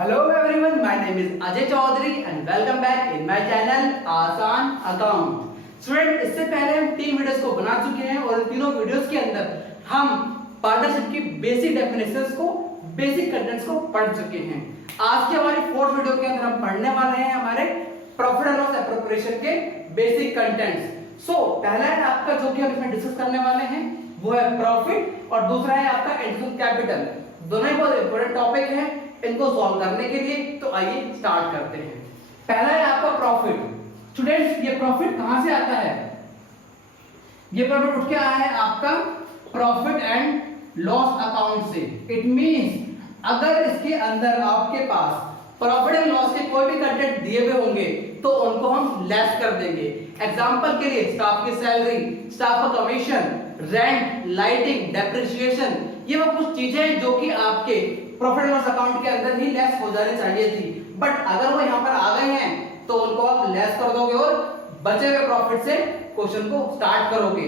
Hello everyone, my name is Ajay Chaudhary and welcome back in my channel आसान account. Student, इससे पहले हम 3 videos को बना चुके हैं और इन तीनों वीडियोस के अंदर हम पार्टनरशिप की बेसिक डेफिनेशंस को, बेसिक कंटेंट्स को पढ़ चुके हैं। आज की हमारी 4th वीडियो के अंदर हम पढ़ने वाले हैं हमारे प्रॉफिट एंड लॉस एप्रोप्रिएशन के बेसिक कंटेंट्स। सो पहला है आपका जो कि हम इसमें डिस्कस करने वाले हैं वो है प्रॉफिट और दूसरा है आपका इंटरेस्ट कैपिटल। दोनों ही बहुत इंपॉर्टेंट टॉपिक है इनको सॉल्व करने के लिए। तो आइए स्टार्ट करते हैं। पहला है आपका प्रॉफिट। स्टूडेंट्स, ये प्रॉफिट कहां से आता है? ये प्रॉफिट उठ के आया है आपका प्रॉफिट एंड लॉस अकाउंट से। इट मींस अगर इसके अंदर आपके पास प्रॉफिट एंड लॉस के कोई भी कंटेंट दिए हुए होंगे तो उनको हम लेस कर देंगे। एग्जांपल के लिए स्टाफ की सैलरी, स्टाफ का कमीशन, रेंट, लाइटिंग, डेप्रिसिएशन, ये वो कुछ चीजें हैं जो कि आपके प्रॉफिट एंड लॉस अकाउंट के अंदर ही लेस हो जानी चाहिए थी, बट अगर वो यहाँ पर आ गए हैं तो उनको आप लेस कर दोगे और बचे हुए प्रॉफिट से क्वेश्चन को स्टार्ट करोगे।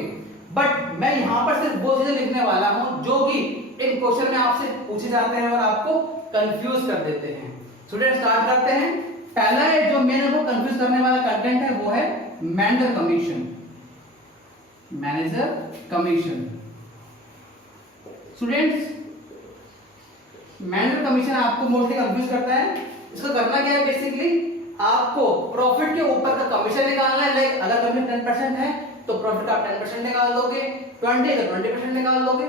बट मैं यहाँ पर सिर्फ वो चीजें लिखने वाला हूँ जो कि इन क्वेश्चन में आपसे पूछे जाते हैं और आपको कंफ्यूज कर देते हैं। स्टूडेंट, स्टार्ट करते हैं। पहला है जो मेरे को कंफ्यूज करने वाला कंटेंट है वो है manager commission. Manager commission students, manager commission आपको मोस्टली कंफ्यूज करता है। इसको करना क्या है? बेसिकली आपको प्रॉफिट के ऊपर का कमीशन निकालना है। लाइक अगर कमीशन 10% है तो प्रॉफिट का 10% निकाल दोगे, 20 तो 20% निकाल दोगे।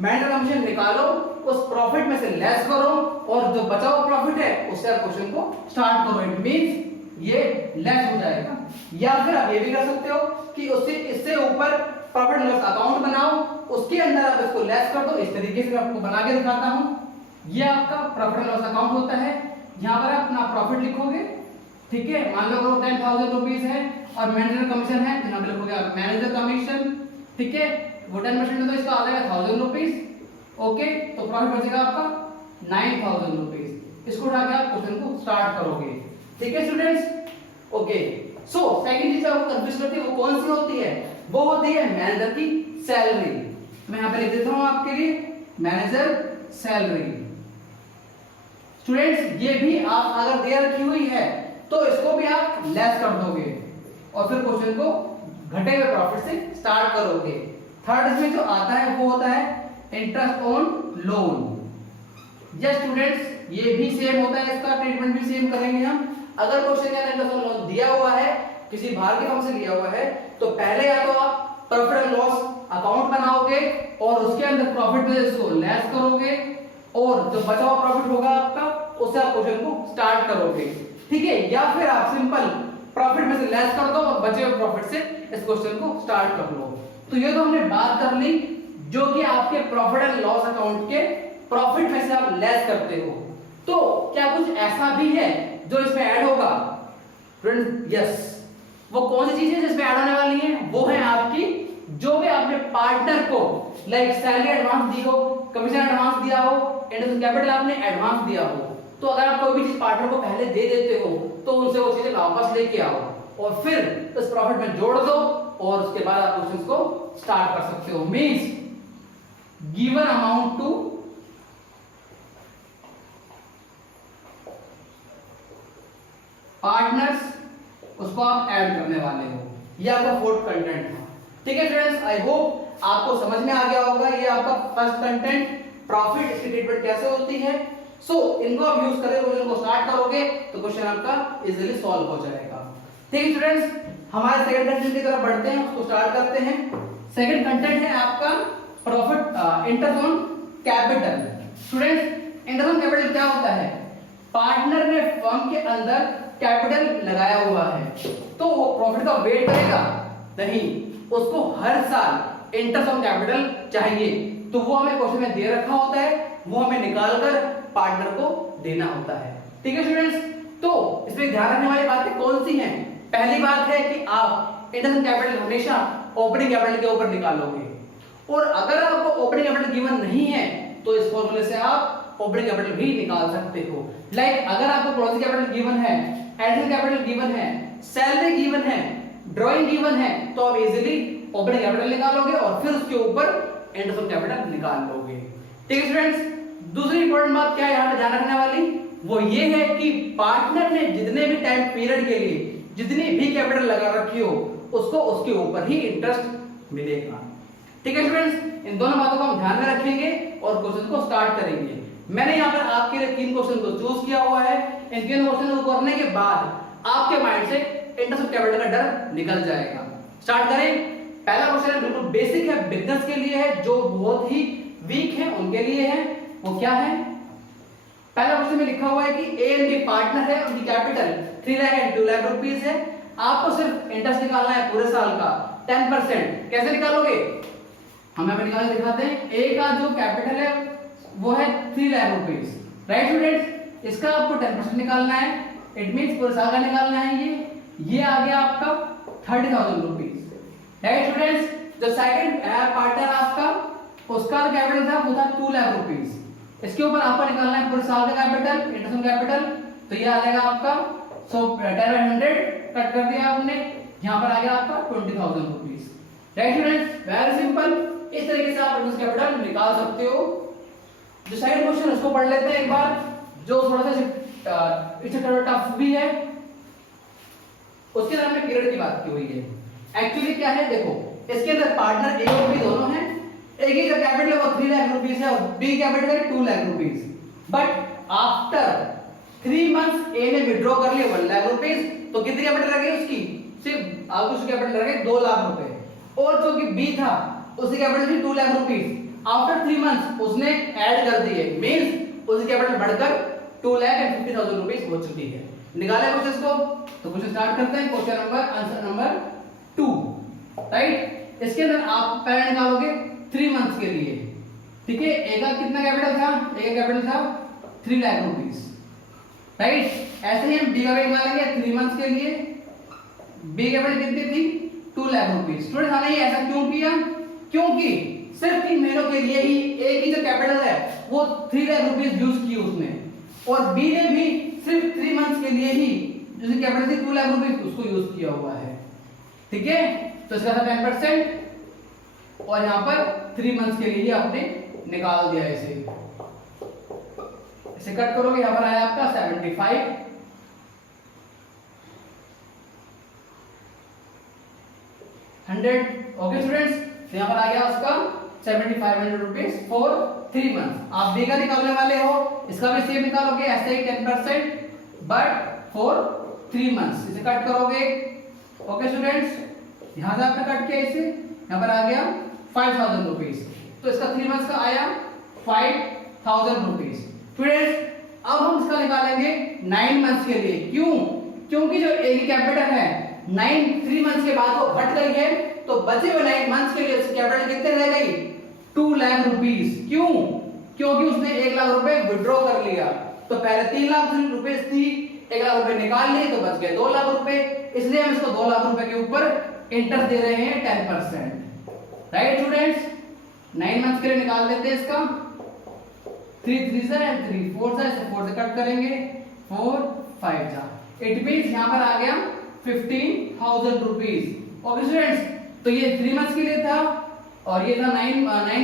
मैनेजर कमीशन निकालो, उस प्रॉफिट में से लेस करो और जो बचा हुआ प्रॉफिट है उससे आप क्वेश्चन को स्टार्ट करो। इट मींस ये लेस हो जाएगा। या फिर आप ये भी कर सकते हो कि उससे इससे ऊपर प्रॉफिट लॉस अकाउंट बनाओ, उसके अंदर आप इसको लेस कर दो। इस तरीके से मैं आपको बना के दिखाता हूं। ये आपका प्रॉफिट लॉस अकाउंट होता है। यहाँ पर आप अपना प्रॉफिट लिखोगे, ठीक है। मान लो 10,000 रुपीज है और मैनेजर कमीशन है, यहाँ पे लिखोगे आप मैनेजर कमीशन, ठीक है। वो 10% है तो इसका आ जाएगा 1000 रुपीज। ओके, तो प्रॉफिट बचेगा आपका 9,000 रुपीज। इसको उठा के आप क्वेश्चन को स्टार्ट करोगे, ठीक है स्टूडेंट्स। ओके, सो सेकंड चीज आपको कंफ्यूज करती है वो कौन सी होती है? वो होती है मैनेजर की सैलरी। मैं यहाँ पे लिख देता हूँ आपके लिए मैनेजर सैलरी। स्टूडेंट्स, ये भी आप अगर दे रखी हुई है तो इसको भी आप लेस कर दोगे और फिर क्वेश्चन को घटे हुए प्रॉफिट से स्टार्ट करोगे। थर्ड इसमें जो आता है वो होता है interest on loan. Yes students, ये भी सेम होता है, इसका ट्रीटमेंट भी सेम करेंगे हम। अगर क्वेश्चन के अंदर इंटरेस्ट ऑन लोन दिया हुआ है, किसी बाहर के फर्म से लिया हुआ है, तो पहले या तो आप प्रॉफिट एंड लॉस अकाउंट बनाओगे और उसके अंदर प्रॉफिट में इसको लेस करोगे और जो बचा हुआ प्रॉफिट होगा आपका उससे आप क्वेश्चन को स्टार्ट करोगे, ठीक है। या फिर आप सिंपल प्रॉफिट में से लेस कर दो और बचे हुए प्रॉफिट से इस क्वेश्चन को स्टार्ट कर लो। तो ये तो हमने बात कर ली जो कि आपके प्रॉफिट एंड लॉस अकाउंट के प्रॉफिट में से आप लेस करते हो। तो क्या कुछ ऐसा भी है जो इसमें ऐड होगा? Friends, yes. वो कौन सी चीज है जिसमें ऐड होने वाली है? वो है आपकी जो भी आपने पार्टनर को लाइक सैलरी एडवांस दी हो, कमीशन एडवांस दिया हो, इंटरेस्ट कैपिटल आपने एडवांस दिया हो, तो अगर आप कोई भी चीज पार्टनर को पहले दे देते हो तो उनसे वो चीजें वापस लेके आओ और फिर इस प्रॉफिट में जोड़ दो और उसके बाद आप क्वेश्चन को स्टार्ट कर सकते हो। Means given amount to partners, उसको आप ऐड करने वाले हो। ये आपका फोर्थ कंटेंट था, ठीक है स्टूडेंट्स। आई होप आपको समझ में आ गया होगा। ये आपका फर्स्ट कंटेंट प्रॉफिट, इसकी ट्रीटमेंट कैसे होती है। सो इनको आप यूज करके क्वेश्चन को स्टार्ट करोगे तो क्वेश्चन आपका इजीली सॉल्व हो जाएगा, ठीक है स्टूडेंट्स। हमारे सेकंड कंटेंट की तरफ बढ़ते हैं, उसको स्टार्ट करते हैं। सेकंड कंटेंट है आपका profit interest on capital. Students, interest on capital क्या होता है? पार्टनर ने फर्म के अंदर कैपिटल लगाया हुआ है तो वो प्रॉफिट का वेट करेगा नहीं, उसको हर साल इंटरेस्ट ऑन कैपिटल चाहिए। तो वो हमें क्वेश्चन में दे रखा होता है, वो हमें निकालकर पार्टनर को देना होता है, ठीक है स्टूडेंट्स। तो इसमें ध्यान रखने वाली बातें कौन सी हैं? पहली बात है कि आप इंटरेस्ट ऑन कैपिटल हमेशा ओपनिंग कैपिटल के ऊपर निकालोगे और अगर आपको ओपनिंग कैपिटल गिवन नहीं है तो इस फॉर्मूले से आप ओपनिंग कैपिटल भी निकाल सकते हो। लाइक अगर आपको क्लोजिंग कैपिटल गिवन है, एडिशनल कैपिटल गिवन है, सैलरी गिवन है, ड्राइंग गिवन है, तो आप इजीली ओपनिंग कैपिटल निकालोगे और फिर उसके ऊपर इंटरेस्ट ऑन कैपिटल निकाल लोगे, ठीक है स्टूडेंट्स। दूसरी इंपॉर्टेंट बात क्या है यहाँ पे ध्यान रखने वाली, वो ये है कि पार्टनर ने जितने भी टाइम पीरियड के लिए जितनी भी कैपिटल लगा रखी हो उसको उसके ऊपर ही इंटरेस्ट मिलेगा। ठीक है स्टूडेंट्स, इन दोनों बातों को हम ध्यान में रखेंगे और क्वेश्चन को स्टार्ट करेंगे। मैंने यहाँ पर आपके लिए 3 क्वेश्चन को चूज किया हुआ है। इन 3 क्वेश्चन को करने के बाद आपके माइंड से इंटरेस्ट ऑफ कैपिटल का डर निकल जाएगा। स्टार्ट करें। पहला क्वेश्चन बिल्कुल बेसिक है, बिगनर्स के लिए है, जो बहुत ही वीक है उनके लिए है। वो क्या है? पहला क्वेश्चन में लिखा हुआ है कि ए एंड बी पार्टनर है, उनकी capital 3 lakh and 2 lakh rupees है। आपको सिर्फ इंटरेस्ट निकालना है पूरे साल का 10%। कैसे निकालोगे? हम यहाँ पे निकाल के दिखाते हैं। ए का जो कैपिटल है वो है 3 लाख रुपीस, राइट स्टूडेंट्स? इसका आपको 10% निकालना है। इट मींस पूरे साल का निकालना है। ये आ गया आपका 30,000 रुपीस, राइट स्टूडेंट्स? जो सेकंड पार्टनर आपका, उसका कैपिटल था वो था 2 लाख रुपीस। इसके ऊपर आपको निकालना है पूरे साल का कैपिटल, इंटरेस्ट ऑन कैपिटल। तो ये आ जाएगा आपका 10/100 कट कर दिया आपने, यहाँ पर आ गया आपका 20,000 rupees, right students? Very simple. इस तरीके से आप इंटरेस्ट कैपिटल निकाल सकते हो। जो सेकंड क्वेश्चन उसको पढ़ लेते हैं एक बार, जो थोड़ा सा इट्स टफ भी है। उसके अंदर हमने पीरियड की बात की हुई है। एक्चुअली क्या है देखो, इसके अंदर पार्टनर ए और बी दोनों हैं। ए की जो कैपिटल है वो 3 लाख रुपीस है और बी कैपिटल है 2 lakh rupees. But after 3 months A ने विड्रॉ कर लिया 1 लाख रुपीस, तो कितनी कैपिटल रह गई उसकी? सिर्फ आपको उसकी कैपिटल रह गई 2 लाख रुपए। और जो कि बी था उसकी कैपिटल थी 2 लाख रुपीस। आफ्टर 3 मंथ्स उसने ऐड कर दिए, मींस उसकी कैपिटल बढ़कर 2,50,000 रुपीस हो चुकी है। निकाले क्वेश्चन को, तो क्वेश्चन स्टार्ट करते हैं। Question number answer number 2, right? इसके अंदर आप पहले निकालोगे 3 मंथ्स के लिए, ठीक है? ए का कितना कैपिटल था? ए का कैपिटल था 3 लाख रुपीस, राइट? ऐसे ही हम बी का भी निकालेंगे 3 मंथ्स के लिए। बी कैपिटल कितनी थी? 2 लाख रुपीस। स्टूडेंट हमने ये ऐसा क्यों किया? क्योंकि सिर्फ 3 महीनों के लिए ही ए की जो कैपिटल है वो 3 लाख रुपीस यूज की उसने, और बी ने भी सिर्फ 3 मंथ्स के लिए ही जिसकी कैपिटल थी 2 लाख रुपीस उसको यूज किया हुआ है, ठीक है? तो इसका था 10% और यहाँ पर 3 मंथ्स के लिए आपने निकाल दिया। इसे कट करोगे, यहाँ पर आया आपका 75, ओके स्टूडेंट्स? तो यहाँ पर आ गया उसका 7500 रुपीस फॉर 3 मंथ्स। आप बी का निकालने वाले हो, इसका भी सेम निकालोगे ऐसे ही 10%, बट फॉर 3 मंथ्स। इसे कट करोगे, ओके स्टूडेंट्स? यहाँ से आपने कट किया, इसे यहाँ पर आ गया 5,000 रुपीस। तो इसका 3 मंथ्स का आया 5,000 रुपीस। स्टूडेंट्स अब हम इसका निकालेंगे 9 मंथ्स के लिए। क्यों? क्योंकि जो ए की कैपिटल है 3 मंथ्स के बाद वो घट गई है, तो बचे हुए 9 मंथ्स के लिए उसकी कैपिटल कितने रह गई? 2 लाख रुपीस। क्यों? क्योंकि उसने 1 लाख रुपए विड्रॉ कर लिया। तो पहले 3 लाख रुपए थी, 1 लाख रुपए निकाल लिए तो बच गए 2 लाख रुपए। इसलिए हम इसको 2 लाख रुपए के ऊपर इंटरेस्ट दे रहे हैं 10%, राइट स्टूडेंट्स? 9 मंथ्स के लिए निकाल लेते हैं इसका। 3 3 से 3 4 से, 4 से कट करेंगे, 4 5 जा। इट मींस यहाँ पर आ गया 15,000 रुपीस, ओके स्टूडेंट्स? तो ये 3 मंथ्स के लिए था और ये था 9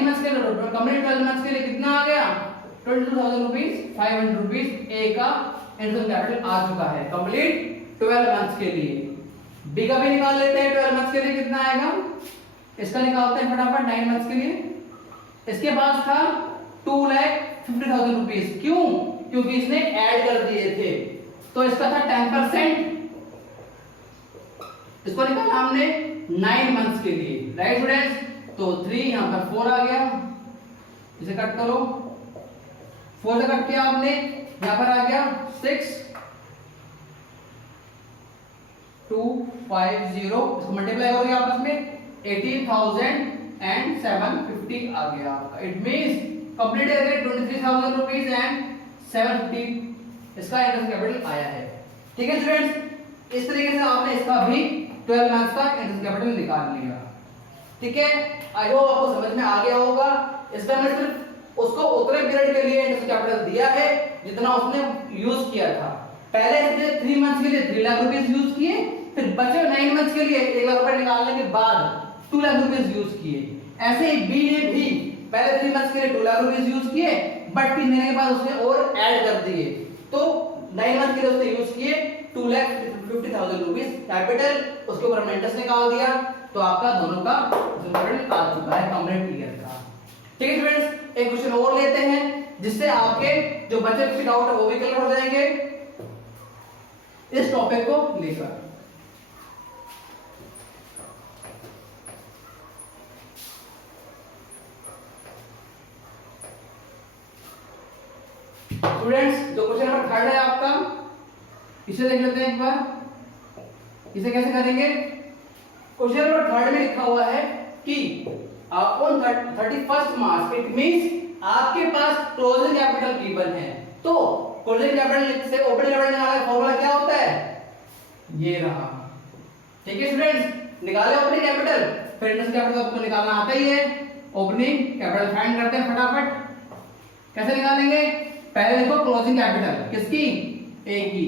मंथ्स के लिए। कंप्लीट 12 मंथ्स के लिए कितना आ गया? 22,000 रुपीस, 500 रुपीस ए का इंटरेस्ट कैपिटल आ चुका है कंप्लीट 12 मंथ्स के लिए। बी का भी निकाल लेते हैं 12 मंथ्स के लिए कितना आएगा। इसका निकालते हैं फटाफट 9 मंथ्स के लिए। इसके पास था 2,50,000 रुपीस। क्यों? क्योंकि इसने ऐड कर दिए थे, तो इसका था 10%। इसको निकाला हमने 9 मंथ्स के लिए, राइट स्टूडेंट्स? तो 3 यहां पर 4 आ गया, इसे कट करो, 4 से कट किया आपने, यहां पर आ गया 6 250, इसको मल्टीप्लाई करोगे आपस में 18,750 आ गया आपका। इट मींस कंप्लीट है 23,000 रुपीस एंड 750 इसका इंटरेस्ट कैपिटल आया है, ठीक है स्टूडेंट्स? इस तरीके से आपने इसका भी 12 मंथ्स का इंटरेस्ट कैपिटल निकाल लिया, ठीक है? आई होप आपको समझ में आ गया होगा। इसका मैं सिर्फ उसको उतने पीरियड के लिए इंटरेस्ट कैपिटल दिया है जितना उसने यूज किया था। पहले इसने 3 मंथ्स के लिए 3 लाख रुपीस यूज किए, फिर बचे 9 मंथ्स के लिए 1 लाख रुपए निकालने के बाद 2 लाख रुपीस यूज किए। ऐसे ही बी ने भी पहले 3 मंथ्स के लिए 2 लाख रुपीस यूज किए, बट 3 महीने के बाद उसने और ऐड कर दिए तो 9 मंथ के लिए उसने यूज किए 2,50,000 रुपीज कैपिटल, उसके ऊपर हमने इंटरेस्ट निकाल दिया, तो आपका दोनों का जो रिजल्ट आ चुका है कंप्लीट ईयर का। ठीक है स्टूडेंट्स, एक क्वेश्चन और लेते हैं जिससे आपके जो बचे हुए डाउट है वो भी क्लियर हो जाएंगे इस टॉपिक को लेकर। स्टूडेंट्स, जो क्वेश्चन नंबर 3 है आपका, इसे देख लेते हैं एक बार। इसे कैसे करेंगे? क्वेश्चन नंबर 3 में लिखा हुआ है कि ऑन 31 मार्च, इट मींस आपके पास क्लोजिंग कैपिटल गिवन है, तो क्लोजिंग कैपिटल से ओपनिंग कैपिटल निकालने का फॉर्मूला क्या होता है? ये रहा। ठीक है स्टूडेंट्स, निकाले ओपनिंग कैपिटल, फिर इंटरेस्ट कैपिटल आपको निकालना आता ही है। ओपनिंग कैपिटल फाइंड करते हैं फटाफट। कैसे निकालेंगे? पहले देखो क्लोजिंग कैपिटल किसकी? ए की।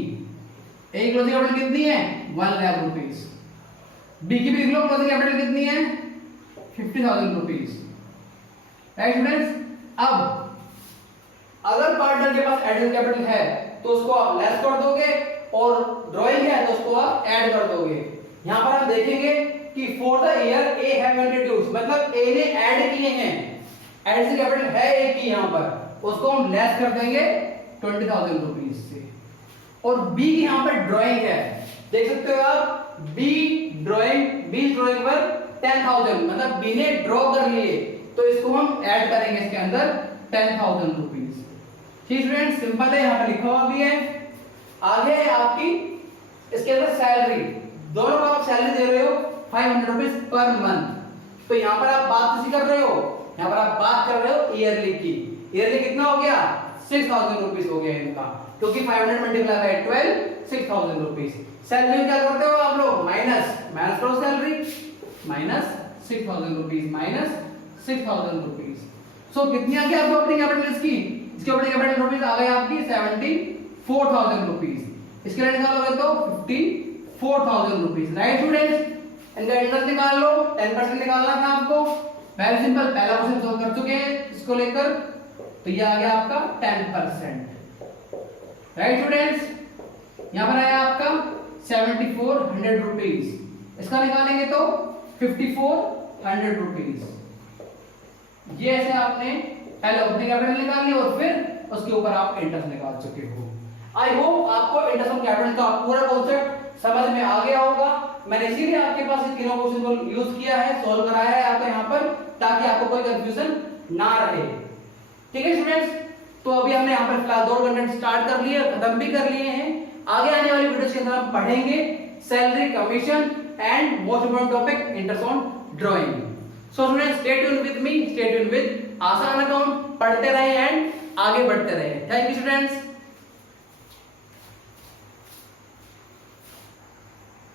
ए की क्लोजिंग कैपिटल कितनी है? 1 लाख रुपीस। बी की भी देख लो, क्लोजिंग कैपिटल कितनी है? 50,000 रुपीस। राइट स्टूडेंट्स, अब अगर पार्टनर के पास एडिशनल कैपिटल है तो उसको आप लेस कर दोगे, और ड्राइंग है तो उसको आप ऐड कर दोगे। यहां पर हम देखेंगे कि for the year A have introduce, मतलब ए ने ऐड किए हैं, एडिशनल कैपिटल है ए की, यहां पर उसको हम लेस कर देंगे 20,000 रुपीस से। और बी की यहां पर ड्राइंग है, देख सकते हो आप, बी ड्राइंग पर 10,000, मतलब बी ने ड्रॉ कर लिए, तो इसको हम ऐड करेंगे इसके अंदर 10,000 रुपीस। ठीक स्टूडेंट, सिंपल है, यहां पर लिखा हुआ भी है। आगे है आपकी इसके अंदर सैलरी, दोनों को आप सैलरी दे रहे हो 500 रुपीस पर मंथ, तो यहां पर आप बात किसी कर रहे हो, यहां पर आप बात कर रहे हो ईयरली की। ईयरली कितना हो गया? 6,000 रुपीस हो गया इनका, क्योंकि 500 मल्टीप्लाई बाय 12 6,000 रुपीस। सैलरी क्या करते हो आप लोग? माइनस करो salary, minus 6,000 rupees, minus 6,000 rupees. So कितनी आ गई आपको ओपनिंग कैपिटल इसकी? इसके ओपनिंग कैपिटल रुपीस आ गए आपकी 74,000 रुपीस। इसके लिए निकालोगे तो 54,000 रुपीस। राइट स्टूडेंट्स, इनका इंटरेस्ट निकाल लो, 10% निकालना था आपको। वेरी सिंपल, पहला क्वेश्चन सॉल्व कर चुके हैं इसको लेकर, तो ये आ गया आपका 10%। राइट स्टूडेंट्स, यहां पर आया आपका 7400 रुपीस, इसका निकालेंगे तो 5400 रुपीस। ये ऐसे आपने पहले ओपनिंग कैपिटल निकाल लिया और फिर उसके ऊपर आप इंटरेस्ट निकाल चुके हो। आई होप आपको इंटरेस्ट ऑन कैपिटल का पूरा कॉन्सेप्ट समझ में आ गया होगा। मैंने इसीलिए आपके पास ये तीनों क्वेश्चन को यूज किया है, सॉल्व कराया है आपको यहाँ पर, ताकि आपको कोई कंफ्यूजन ना रहे। ठीक है स्टूडेंट्स, तो अभी हमने यहाँ पर फिलहाल 2 कंटेंट स्टार्ट कर लिए, खत्म भी कर लिए हैं। आगे आने वाली वीडियोस के अंदर हम पढ़ेंगे salary, commission and most important topic interest on drawing. So students, stay tune with me, stay tune with आसान अकाउंट। पढ़ते रहे एंड आगे बढ़ते रहे। Thank you students.